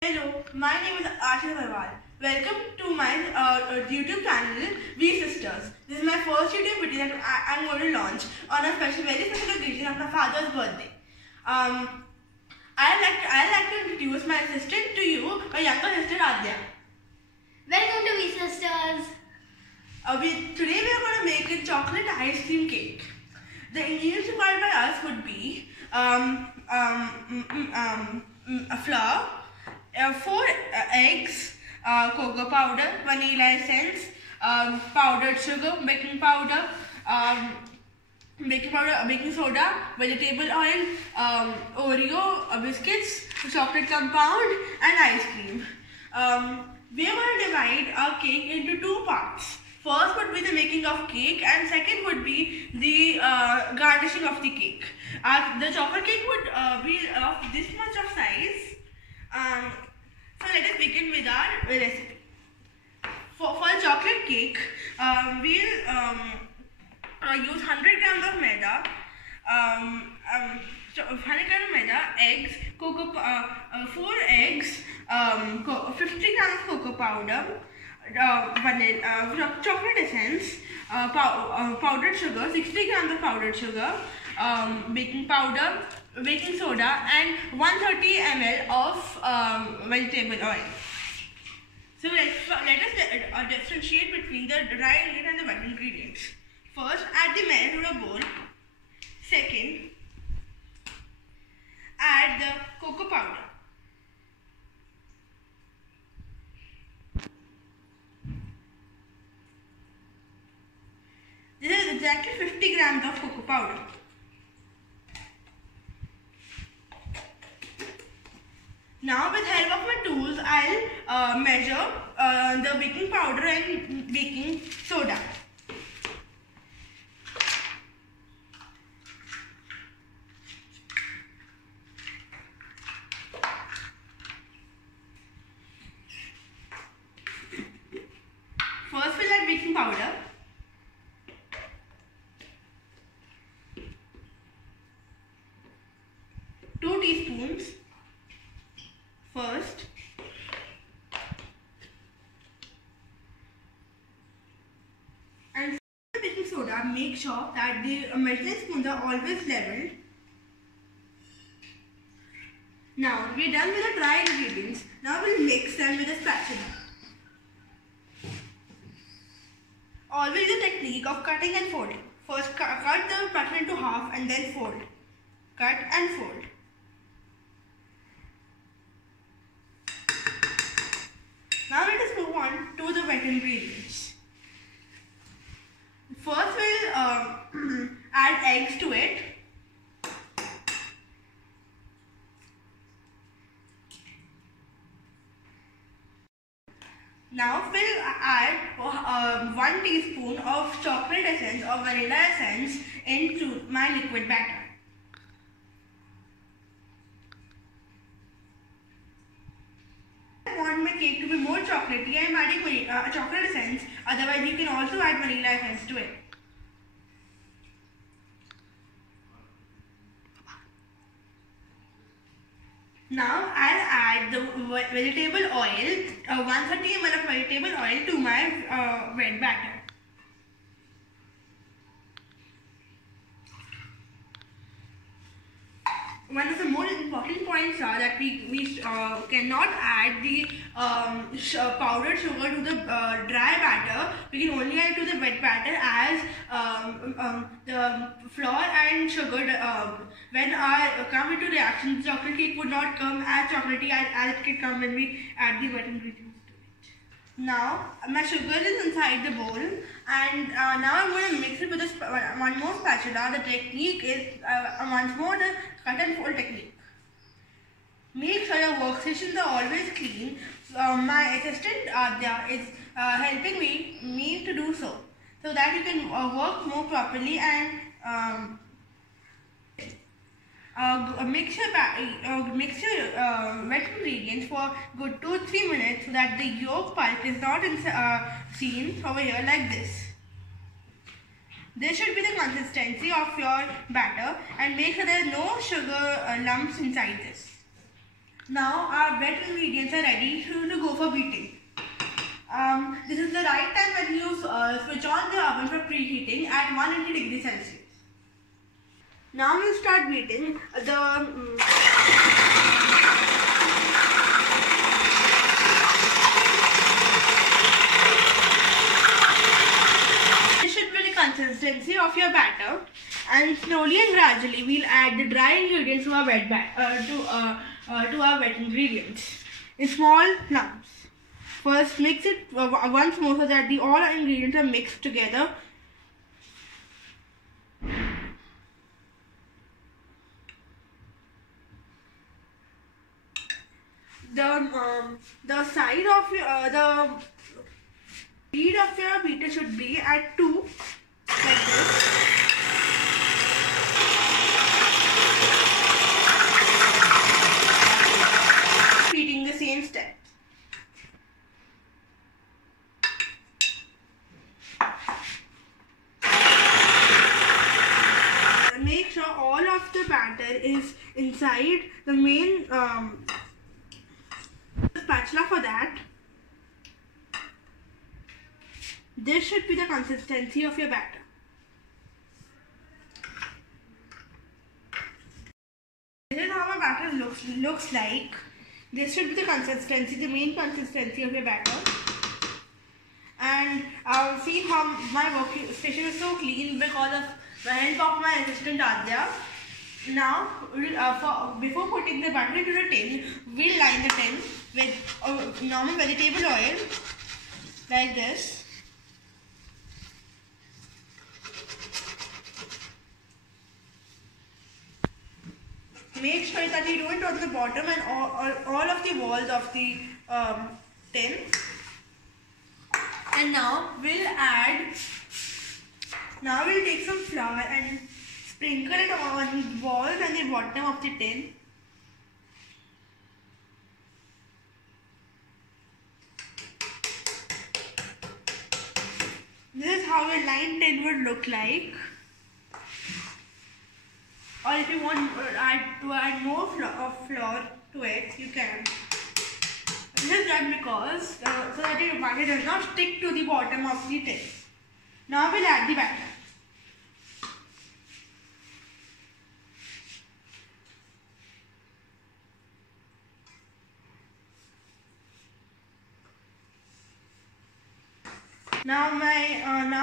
Hello, my name is Ashish Agarwal. Welcome to my YouTube channel, VSISTERS. This is my first YouTube video that I'm going to launch on a very special occasion of my father's birthday. I'd like to introduce my assistant to you, my younger sister Adya. Welcome to VSISTERS. Today we are going to make a chocolate ice cream cake. The ingredients required by us would be a flour, 4 eggs, cocoa powder, vanilla essence, powdered sugar, baking powder, baking soda, vegetable oil, Oreo biscuits, chocolate compound, and ice cream. We are going to divide our cake into 2 parts. First would be the making of cake, and second would be the garnishing of the cake. The chocolate cake would be of this much of size. So let us begin with our recipe. For chocolate cake, we'll use 100 grams of maida, 100 grams of maida, eggs, 4 eggs, 50 grams of cocoa powder, vanilla, chocolate essence, powdered sugar, 60 grams of powdered sugar, baking powder, baking soda, and 130 ml of vegetable oil. So let us differentiate between the dry ingredient and the wet ingredients. First, add the maida to a bowl. Second, add the cocoa powder. This is exactly 50 grams of cocoa powder. Now, with help of my tools, I'll measure the baking powder and baking soda. First, we'll add baking powder. Two teaspoons. First, and baking soda, make sure that the measuring spoons are always level. Now we're done with the dry ingredients. Now we'll mix them with a spatula. Always the technique of cutting and folding. First cut the pattern into half and then fold. Cut and fold. Now let us move on to the wet ingredients. First we'll add eggs to it. Now we'll add 1 teaspoon of chocolate essence or vanilla essence into my liquid batter. I want my cake to be more chocolatey, I am adding chocolate essence. Otherwise you can also add vanilla essence to it. Now I'll add the vegetable oil, 130 ml of vegetable oil to my wet batter. One of the most important points are that we cannot add the powdered sugar to the dry batter. We can only add to the wet batter, as the flour and sugar, when come into reaction, the chocolate cake would not come as chocolatey as it can come when we add the wet ingredients to it. Now my sugar is inside the bowl, and now I'm going to mix it with one more spatula. The technique is once more the cut and fold technique. Make sure your workstations are always clean. My assistant Adya is helping me to do so that you can work more properly, and mix your wet ingredients for good 2-3 minutes so that the yolk pulp is not seen over here like this. This should be the consistency of your batter, and make sure there are no sugar lumps inside this. Now our wet ingredients are ready to go for beating. This is the right time when you switch on the oven for preheating at 180 degrees Celsius. Now we'll start beating This should be the consistency of your batter, and slowly and gradually we'll add the dry ingredients to our wet ingredients in small lumps. First, mix it once more so that all ingredients are mixed together. The side of the speed of your beater should be at 2, like this. Repeating the same step. Make sure all of the batter is inside the main spatula. For that, this should be the consistency of your batter. This is how my batter looks like. This should be the consistency, the main consistency of your batter. And see how my workstation is so clean because of the help of my assistant Adya. Now, before putting the batter into the tin, we'll line the tin with normal vegetable oil, like this. Make sure that you do it on the bottom and all of the walls of the tin. And now we'll take some flour and sprinkle it on the walls and the bottom of the tin. This is how a lined tin would look like. Or if you want to add more flour to it, you can. This is done because so that your batter does not stick to the bottom of the tin. Now we'll add the batter. Now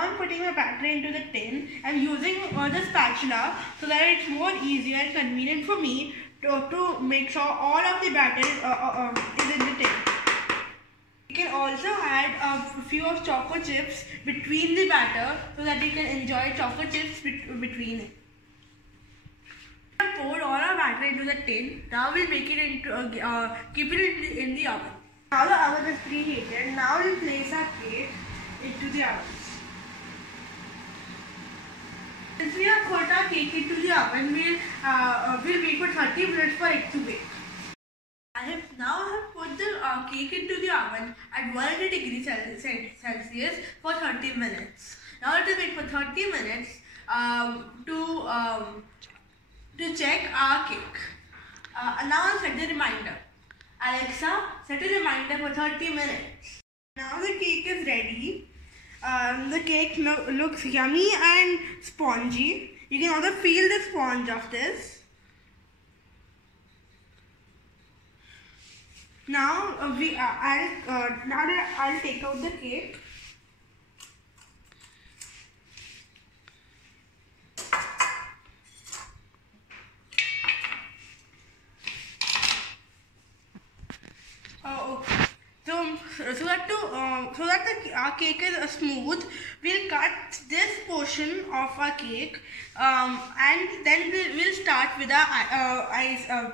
I'm putting my batter into the tin. I'm using the spatula so that it's more easier and convenient for me to make sure all of the batter is in the tin. You can also add a few of chocolate chips between the batter so that you can enjoy chocolate chips between it. We have poured all our batter into the tin. Now we'll make it into keep it in the oven. Now the oven is preheated. Now we'll place our cake into the oven. Since we have put our cake into the oven, we'll wait for 30 minutes for it to bake. I have put the cake into the oven at 180 degrees Celsius for 30 minutes. Now let us wait for 30 minutes to check our cake. Now I'll set the reminder. Alexa, set a reminder for 30 minutes. Now the cake is ready. The cake looks yummy and spongy. You can also feel the sponge of this. Now I'll take out the cake. So that our cake is smooth, we'll cut this portion of our cake, and then we'll start with our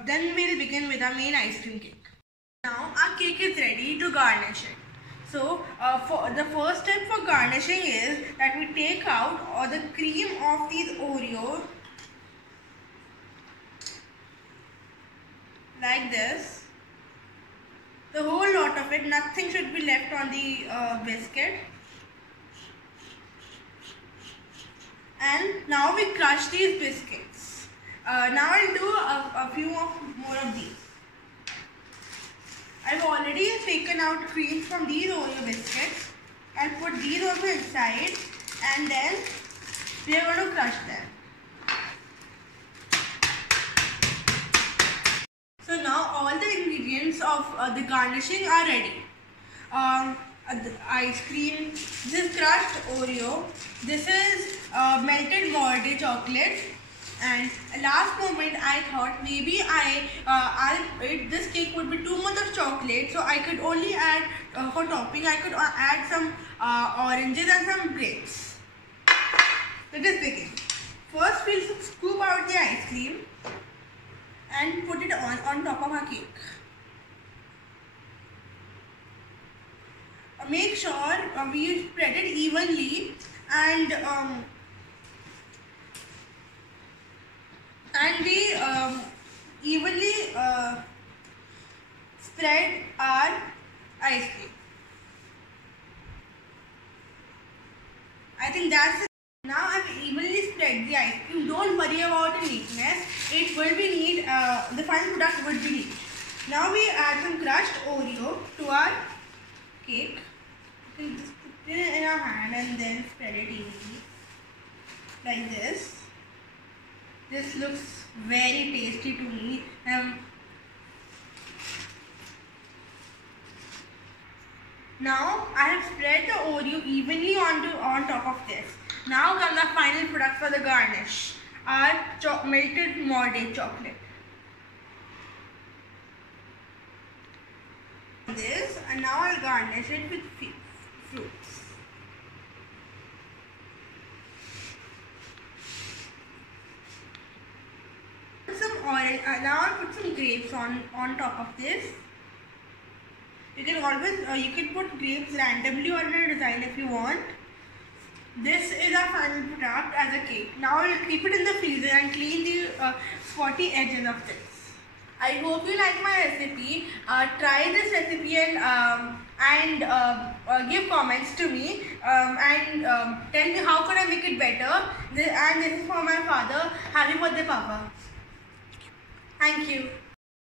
then we'll begin with our main ice cream cake. Now our cake is ready to garnish it. So for the first step for garnishing is that we take out the cream of these Oreos like this. The whole lot of it, nothing should be left on the biscuit. And now we crush these biscuits. Now I'll do a few more of these. already taken out creams from these Oreo biscuits and put these also inside, and then we are going to crush them. So now all the ingredients of the garnishing are ready. The ice cream, this is crushed Oreo, this is melted moldy chocolate, and last moment I thought maybe this cake would be too much of chocolate, so I could only add for topping I could add some oranges and some grapes. Let us begin. First we'll scoop out the ice cream and put it on top of our cake. Make sure we spread it evenly and we evenly spread our ice cream. I think that's it. Now I've evenly spread the ice cream. Don't worry about the neatness. It will be neat. The final product will be neat. Now we add some crushed Oreo to our cake. You can just put it in our hand and then spread it evenly like this. This looks very tasty to me. Now I have spread the Oreo evenly on top of this. Now comes the final product for the garnish, our melted moldy chocolate. This, and now I'll garnish it with fruits. Some orange. Now I'll put some grapes on top of this. You can always you can put grapes randomly on a design if you want. This is our final product as a cake. Now I'll keep it in the freezer and clean the spotty edges of this. I hope you like my recipe. Try this recipe and give comments to me and tell me how could I make it better. And this is for my father. Happy birthday, Papa. Thank you.